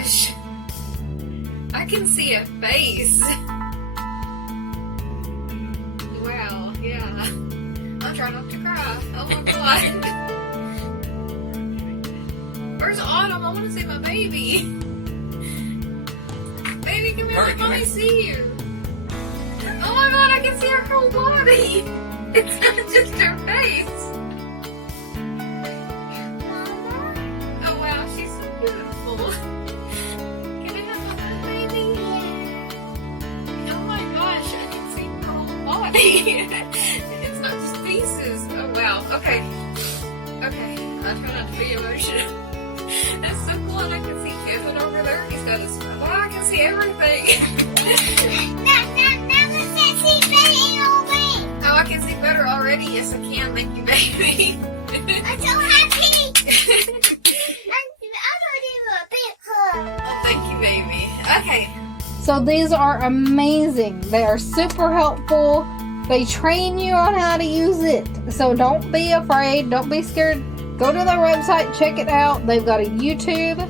gosh. I can see a face. Wow, yeah. I'm trying not to cry. Oh my god. Where's Autumn? I want to see my baby. Baby, come here. Let me see you. Oh my god, I can see her whole body. It's not just her face. Oh wow, she's so beautiful. Can I have my baby? Oh my gosh, I can see her whole body. It's not just pieces. Oh wow, okay. Okay, I try not to be emotional. That's so cool, and I can see Kevin over there. He's got his smile. Wow, I can see everything. Oh, I can see better already. Yes, I can. Thank you, baby. I'm so happy. Oh, thank you, baby. Okay. So these are amazing. They are super helpful. They train you on how to use it. So don't be afraid. Don't be scared. Go to their website. Check it out. They've got a YouTube.